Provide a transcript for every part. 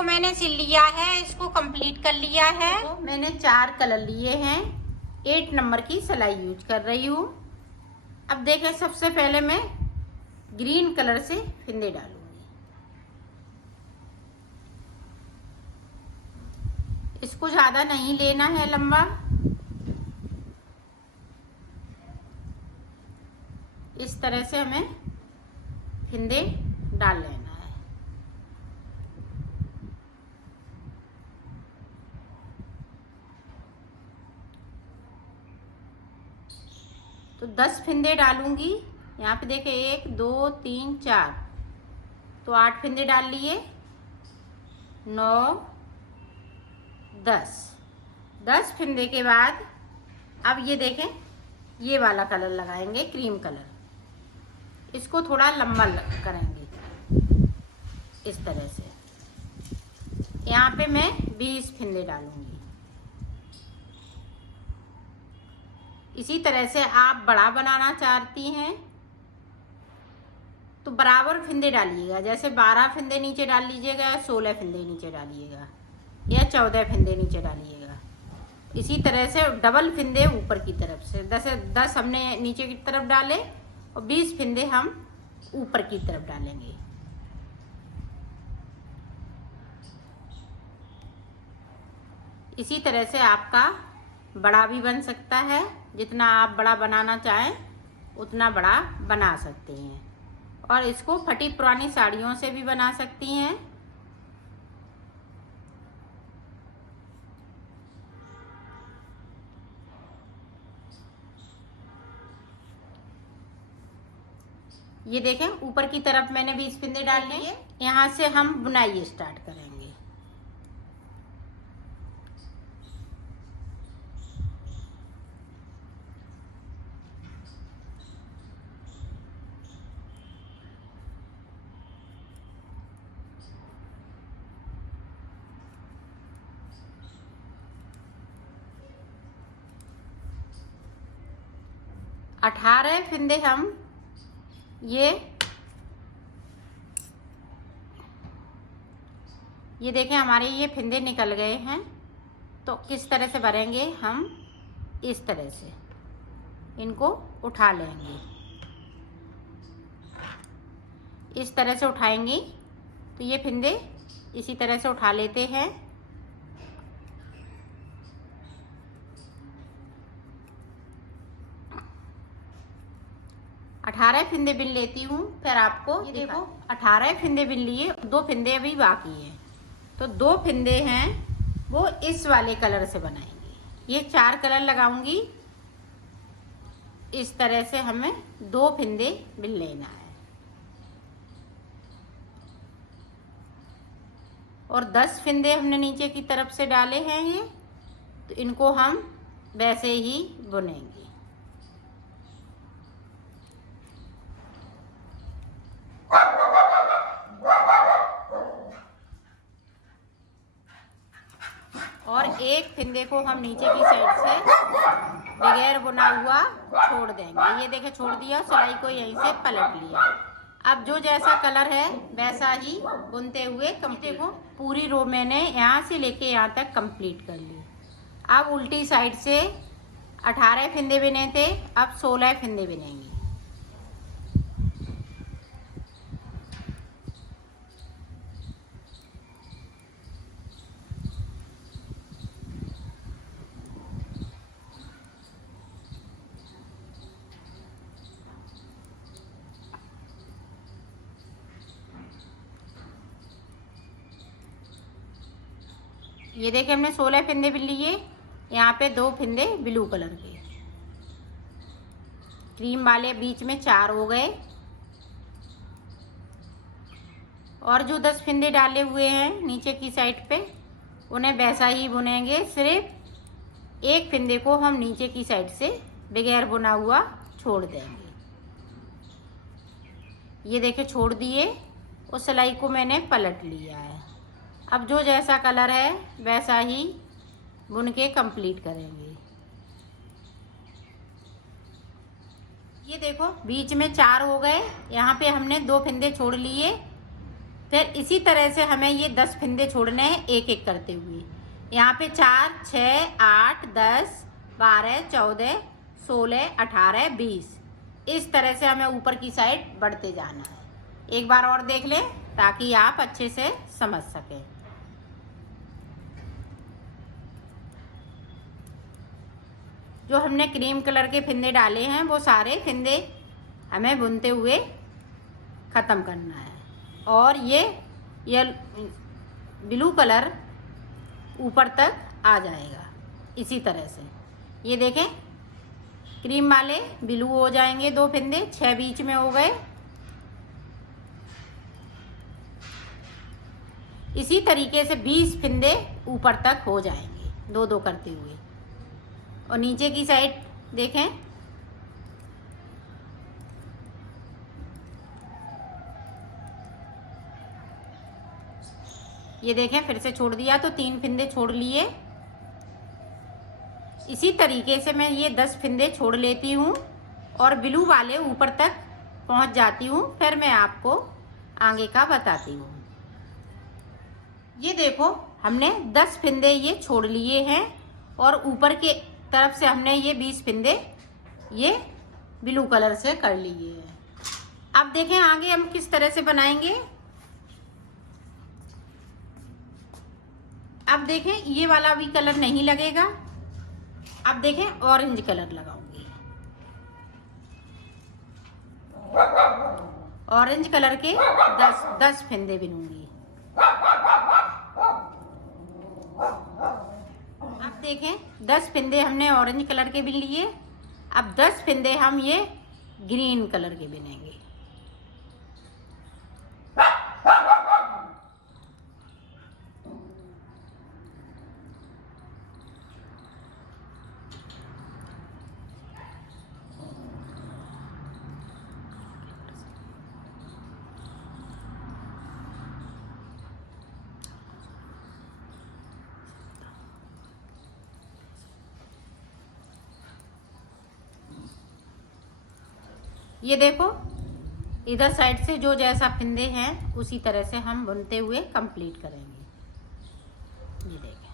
इसको मैंने सिल लिया है, इसको कंप्लीट कर लिया है। तो मैंने 4 कलर लिए हैं, 8 नंबर की सिलाई यूज कर रही हूँ। अब देखें, सबसे पहले मैं ग्रीन कलर से फिंदे डालूंगी। इसको ज्यादा नहीं लेना है लंबा, इस तरह से हमें फिंदे डाल लेना है। तो 10 फिंदे डालूंगी। यहाँ पे देखें 1 2 3 4, तो 8 फिंदे डाल लिए, 9 10 फिंदे के बाद अब ये देखें, ये वाला कलर लगाएंगे, क्रीम कलर। इसको थोड़ा लंबा करेंगे इस तरह से। यहाँ पे मैं 20 फिंदे डालूंगी। इसी तरह से आप बड़ा बनाना चाहती हैं तो बराबर फिंदे डालिएगा। जैसे 12 फिंदे नीचे डाल लीजिएगा, 16 फिंदे नीचे डालिएगा, या 14 फिंदे नीचे डालिएगा। इसी तरह से डबल फिंदे ऊपर की तरफ से 10 हमने नीचे की तरफ डाले और 20 फिंदे हम ऊपर की तरफ डालेंगे। इसी तरह से आपका बड़ा भी बन सकता है। जितना आप बड़ा बनाना चाहें उतना बड़ा बना सकते हैं। और इसको फटी पुरानी साड़ियों से भी बना सकती हैं। ये देखें, ऊपर की तरफ मैंने 20 फिंदे डाल लिए। यहाँ से हम बुनाई स्टार्ट करेंगे। अठारह फिंदे हम ये देखें, हमारे ये फिंदे निकल गए हैं। तो किस तरह से भरेंगे हम, इस तरह से इनको उठा लेंगे। इस तरह से उठाएंगी तो ये फिंदे इसी तरह से उठा लेते हैं। अठारह फिंदे बिन लेती हूँ, फिर आपको ये देखो 18 फिंदे बिन लिए, 2 फिंदे अभी बाकी हैं। तो 2 फिंदे हैं वो इस वाले कलर से बनाएंगे। ये 4 कलर लगाऊंगी। इस तरह से हमें 2 फिंदे बिन लेना है। और 10 फिंदे हमने नीचे की तरफ से डाले हैं ये, तो इनको हम वैसे ही बुनेंगे। और एक फिंदे को हम नीचे की साइड से बगैर बुना हुआ छोड़ देंगे। ये देखें, छोड़ दिया, सिलाई को यहीं से पलट लिया। अब जो जैसा कलर है वैसा ही बुनते हुए देखो, पूरी रो मैंने यहाँ से लेके यहाँ तक कंप्लीट कर ली। अब उल्टी साइड से 18 फिंदे बिने थे, अब 16 फिंदे बिनेंगे। ये देखिए, हमने 16 फिंदे बिन लिए। यहाँ पे 2 फिंदे ब्लू कलर के, क्रीम वाले बीच में 4 हो गए। और जो 10 फिंदे डाले हुए हैं नीचे की साइड पे, उन्हें वैसा ही बुनेंगे। सिर्फ एक फिंदे को हम नीचे की साइड से बगैर बुना हुआ छोड़ देंगे। ये देखिए, छोड़ दिए, उस सिलाई को मैंने पलट लिया है। अब जो जैसा कलर है वैसा ही बुन के कंप्लीट करेंगे। ये देखो, बीच में 4 हो गए। यहाँ पे हमने 2 फिंदे छोड़ लिए। फिर इसी तरह से हमें ये 10 फिंदे छोड़ने हैं एक एक करते हुए। यहाँ पे 4, 6, 8, 10, 12, 14, 16, 18, 20 इस तरह से हमें ऊपर की साइड बढ़ते जाना है। एक बार और देख लें ताकि आप अच्छे से समझ सकें। जो हमने क्रीम कलर के फिंदे डाले हैं वो सारे फिंदे हमें बुनते हुए ख़त्म करना है। और ये ब्लू कलर ऊपर तक आ जाएगा इसी तरह से। ये देखें क्रीम वाले ब्लू हो जाएंगे 2 फिंदे, 6 बीच में हो गए। इसी तरीके से 20 फिंदे ऊपर तक हो जाएंगे 2-2 करते हुए। और नीचे की साइड देखें ये देखें फिर से छोड़ दिया तो 3 फिंदे छोड़ लिए। इसी तरीके से मैं ये 10 फिंदे छोड़ लेती हूँ और ब्लू वाले ऊपर तक पहुँच जाती हूँ। फिर मैं आपको आगे का बताती हूँ। ये देखो हमने 10 फिंदे ये छोड़ लिए हैं और ऊपर के तरफ से हमने ये 20 फिंदे ये ब्लू कलर से कर लिए हैं। अब देखें आगे हम किस तरह से बनाएंगे। अब देखें ये वाला भी कलर नहीं लगेगा। अब देखें ऑरेंज कलर लगाऊंगी। ऑरेंज कलर के 10 फिंदे बुनूंगी। अब देखें 10 फिंदे हमने ऑरेंज कलर के बुन लिए। अब 10 फिंदे हम ये ग्रीन कलर के बुनेंगे। ये देखो इधर साइड से जो जैसा फिंदे हैं उसी तरह से हम बुनते हुए कंप्लीट करेंगे। ये देखें।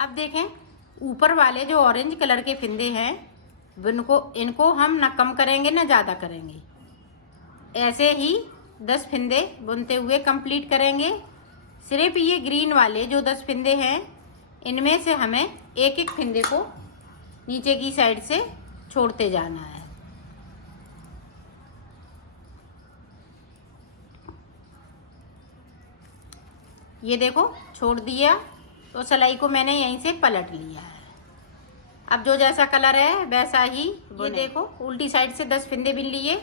अब देखें ऊपर वाले जो ऑरेंज कलर के फिंदे हैं इनको हम ना कम करेंगे ना ज़्यादा करेंगे। ऐसे ही 10 फिंदे बुनते हुए कंप्लीट करेंगे। सिर्फ ये ग्रीन वाले जो 10 फिंदे हैं इनमें से हमें एक एक फिंदे को नीचे की साइड से छोड़ते जाना है। ये देखो छोड़ दिया तो सिलाई को मैंने यहीं से पलट लिया है। अब जो जैसा कलर है वैसा ही ये देखो उल्टी साइड से 10 फिंदे बुन लिए।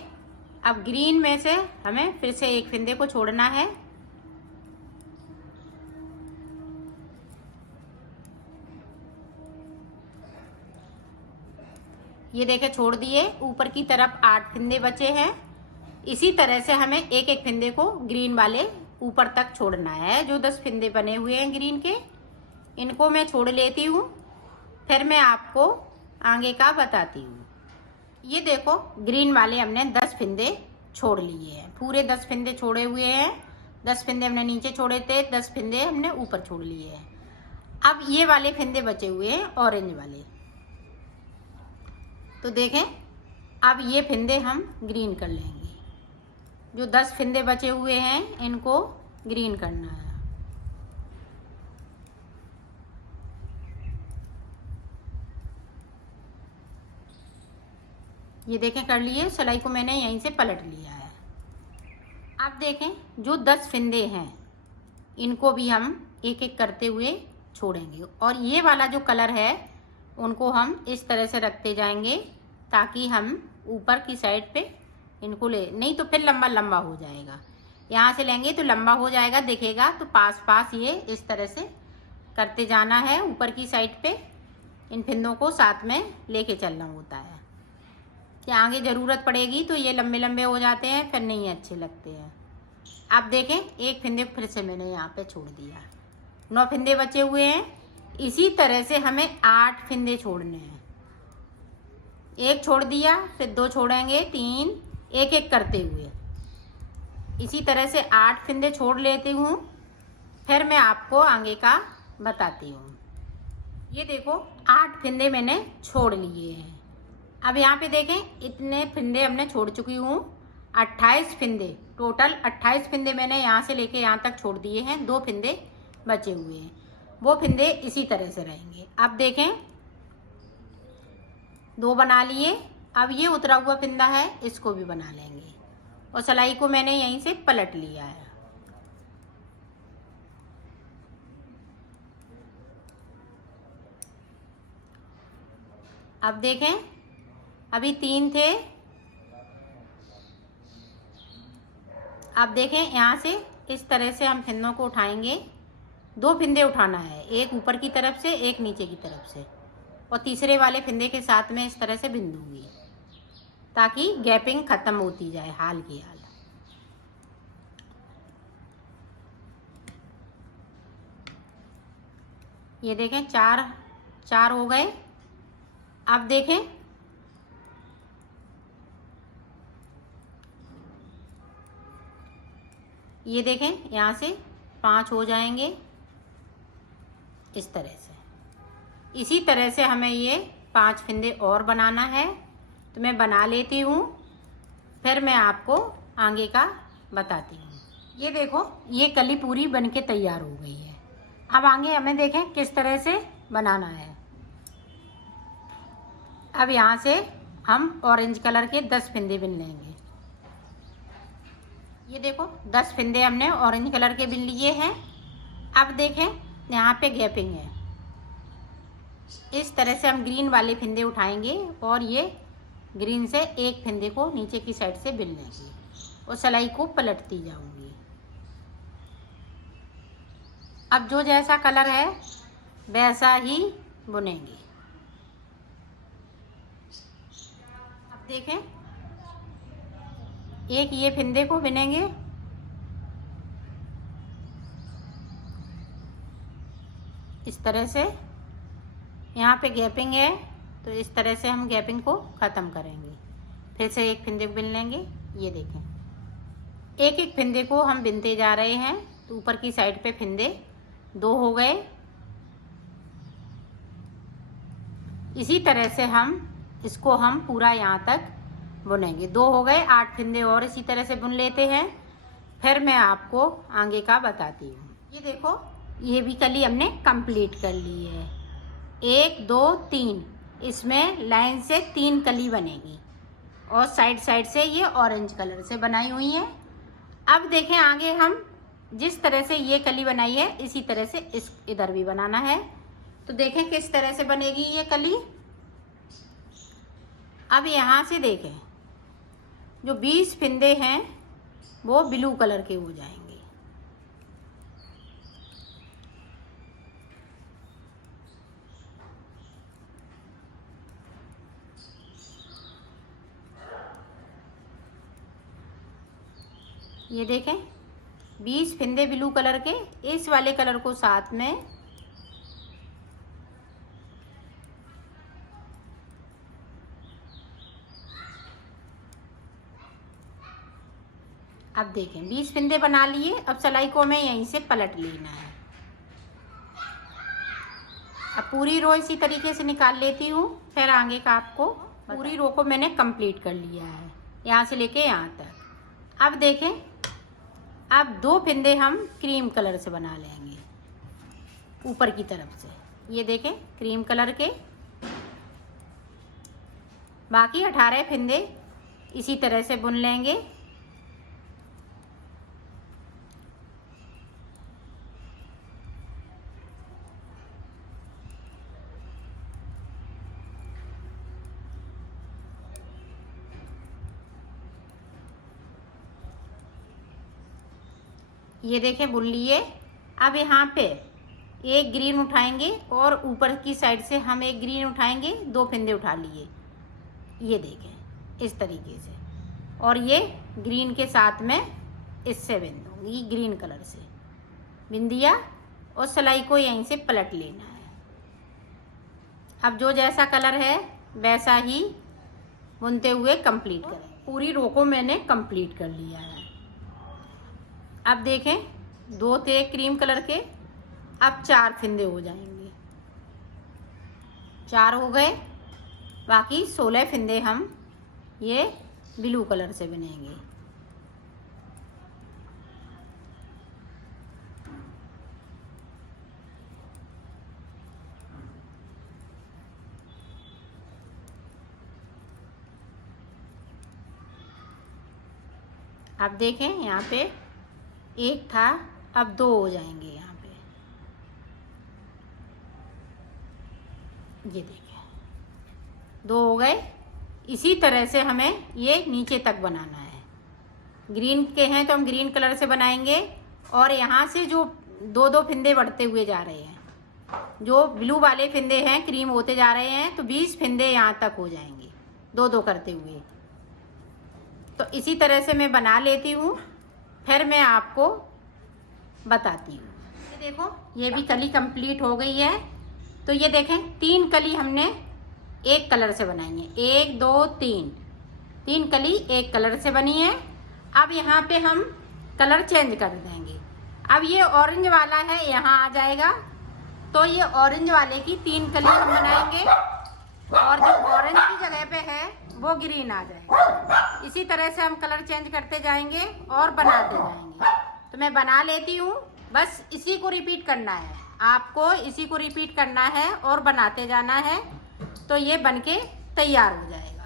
अब ग्रीन में से हमें फिर से एक फिंदे को छोड़ना है। ये देखे छोड़ दिए। ऊपर की तरफ 8 फिंदे बचे हैं। इसी तरह से हमें एक एक फिंदे को ग्रीन वाले ऊपर तक छोड़ना है। जो 10 फिंदे बने हुए हैं ग्रीन के इनको मैं छोड़ लेती हूँ। फिर मैं आपको आगे का बताती हूँ। ये देखो ग्रीन वाले हमने 10 फिंदे छोड़ लिए हैं। पूरे 10 फिंदे छोड़े हुए हैं। 10 फिंदे हमने नीचे छोड़े थे, 10 फिंदे हमने ऊपर छोड़ लिए हैं। अब ये वाले फिंदे बचे हुए हैं ऑरेंज वाले। तो देखें अब ये फिंदे हम ग्रीन कर लेंगे। जो 10 फिंदे बचे हुए हैं इनको ग्रीन करना है। ये देखें कर लिए। सिलाई को मैंने यहीं से पलट लिया है। अब देखें जो 10 फिंदे हैं इनको भी हम एक एक करते हुए छोड़ेंगे। और ये वाला जो कलर है उनको हम इस तरह से रखते जाएंगे ताकि हम ऊपर की साइड पे इनको नहीं तो फिर लंबा लंबा हो जाएगा। यहाँ से लेंगे तो लंबा हो जाएगा दिखेगा। तो पास पास ये इस तरह से करते जाना है। ऊपर की साइड पे इन फिंदों को साथ में लेके चलना होता है कि आगे ज़रूरत पड़ेगी तो ये लंबे लंबे हो जाते हैं फिर नहीं अच्छे लगते हैं। आप देखें एक फिंदे को फिर से मैंने यहाँ पे छोड़ दिया। 9 फिंदे बचे हुए हैं। इसी तरह से हमें 8 फिंदे छोड़ने हैं। एक छोड़ दिया फिर 2 छोड़ेंगे, 3 एक एक करते हुए। इसी तरह से 8 फंदे छोड़ लेती हूँ, फिर मैं आपको आगे का बताती हूँ। ये देखो 8 फंदे मैंने छोड़ लिए हैं। अब यहाँ पे देखें इतने फंदे हमने छोड़ चुकी हूँ, 28 फंदे, टोटल 28 फंदे मैंने यहाँ से लेके यहाँ तक छोड़ दिए हैं। 2 फंदे बचे हुए हैं, वो फंदे इसी तरह से रहेंगे। अब देखें 2 बना लिए। अब ये उतरा हुआ फंदा है, इसको भी बना लेंगे और सिलाई को मैंने यहीं से पलट लिया है। अब देखें अभी 3 थे। अब देखें यहाँ से इस तरह से हम फंदों को उठाएंगे। 2 फंदे उठाना है, एक ऊपर की तरफ से, एक नीचे की तरफ से, और तीसरे वाले फंदे के साथ में इस तरह से बिन दूंगी ताकि गैपिंग खत्म होती जाए हाल की हाल। ये देखें 4 हो गए। अब देखें ये देखें यहाँ से 5 हो जाएंगे इस तरह से। इसी तरह से हमें ये 5 फंदे और बनाना है, तो मैं बना लेती हूँ, फिर मैं आपको आगे का बताती हूँ। ये देखो ये कली पूरी बनके तैयार हो गई है। अब आगे हमें देखें किस तरह से बनाना है। अब यहाँ से हम ऑरेंज कलर के 10 फंदे बिन लेंगे। ये देखो 10 फंदे हमने ऑरेंज कलर के बिन लिए हैं। अब देखें यहाँ पे गैपिंग है, इस तरह से हम ग्रीन वाले फंदे उठाएंगे और ये ग्रीन से एक फंदे को नीचे की साइड से बिन लेंगे और सिलाई को पलटती जाऊंगी। अब जो जैसा कलर है वैसा ही बुनेंगे। अब देखें एक ये फंदे को बिनेंगे, इस तरह से। यहाँ पे गैपिंग है तो इस तरह से हम गैपिंग को ख़त्म करेंगे। फिर से एक फंदे को बिन लेंगे। ये देखें एक एक फंदे को हम बिनते जा रहे हैं, तो ऊपर की साइड पे फंदे 2 हो गए। इसी तरह से हम इसको पूरा यहाँ तक बुनेंगे। 2 हो गए, 8 फंदे और इसी तरह से बुन लेते हैं, फिर मैं आपको आगे का बताती हूँ। ये देखो ये भी कली हमने कंप्लीट कर ली है। 1 2 3 इसमें लाइन से 3 कली बनेगी और साइड साइड से ये ऑरेंज कलर से बनाई हुई है। अब देखें आगे हम जिस तरह से ये कली बनाई है इसी तरह से इस इधर भी बनाना है, तो देखें किस तरह से बनेगी ये कली। अब यहाँ से देखें जो 20 फंदे हैं वो ब्लू कलर के हो जाएंगे। ये देखें 20 फंदे ब्लू कलर के, इस वाले कलर को साथ में अब देखें 20 फंदे बना लिए। अब सिलाई को हमें यहीं से पलट लेना है। अब पूरी रो इसी तरीके से निकाल लेती हूँ, फिर आगे का आपको पूरी रो को मैंने कंप्लीट कर लिया है यहाँ से लेके यहाँ तक। अब देखें अब 2 फंदे हम क्रीम कलर से बना लेंगे ऊपर की तरफ से। ये देखें क्रीम कलर के, बाकी 18 फंदे इसी तरह से बुन लेंगे। ये देखें बुन लिए। अब यहाँ पे एक ग्रीन उठाएंगे और ऊपर की साइड से हम एक ग्रीन उठाएंगे, 2 फंदे उठा लिए। ये देखें इस तरीके से, और ये ग्रीन के साथ में इससे बिन दूँगी, ग्रीन कलर से बिन दिया और सिलाई को यहीं से पलट लेना है। अब जो जैसा कलर है वैसा ही बुनते हुए कंप्लीट करें। पूरी रो को मैंने कंप्लीट कर लिया है। अब देखें 2 थे क्रीम कलर के, अब 4 फिंदे हो जाएंगे। 4 हो गए, बाकी 16 फिंदे हम ये ब्लू कलर से बनेंगे। अब देखें यहाँ पे 1 था, अब 2 हो जाएंगे यहाँ पे। ये देखें 2 हो गए। इसी तरह से हमें ये नीचे तक बनाना है। ग्रीन के हैं तो हम ग्रीन कलर से बनाएंगे, और यहाँ से जो 2-2 फिंदे बढ़ते हुए जा रहे हैं, जो ब्लू वाले फिंदे हैं क्रीम होते जा रहे हैं, तो 20 फिंदे यहाँ तक हो जाएंगे 2-2 करते हुए। तो इसी तरह से मैं बना लेती हूँ, फिर मैं आपको बताती हूँ। ये देखो ये भी कली कंप्लीट हो गई है। तो ये देखें 3 कली हमने एक कलर से बनाई है। 1 2 3 कली एक कलर से बनी है। अब यहाँ पे हम कलर चेंज कर देंगे। अब ये ऑरेंज वाला है यहाँ आ जाएगा, तो ये ऑरेंज वाले की 3 कली हम बनाएंगे, और जो ऑरेंज की जगह पे है वो ग्रीन आ जाएगा। इसी तरह से हम कलर चेंज करते जाएंगे और बनाते जाएंगे। तो मैं बना लेती हूँ, बस इसी को रिपीट करना है आपको, इसी को रिपीट करना है और बनाते जाना है, तो ये बनके तैयार हो जाएगा।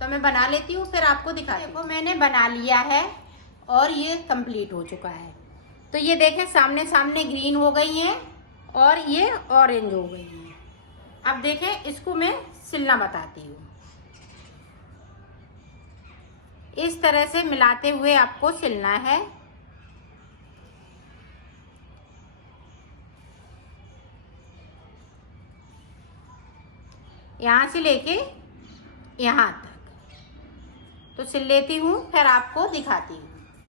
तो मैं बना लेती हूँ, फिर आपको दिखाती हूँ। देखो मैंने बना लिया है और ये कंप्लीट हो चुका है। तो ये देखें सामने सामने ग्रीन हो गई हैं और ये ऑरेंज हो गई हैं। अब देखें इसको मैं सिलना बताती हूँ। इस तरह से मिलाते हुए आपको सिलना है। यहाँ से लेके यहाँ तक तो सिल लेती हूँ, फिर आपको दिखाती हूँ।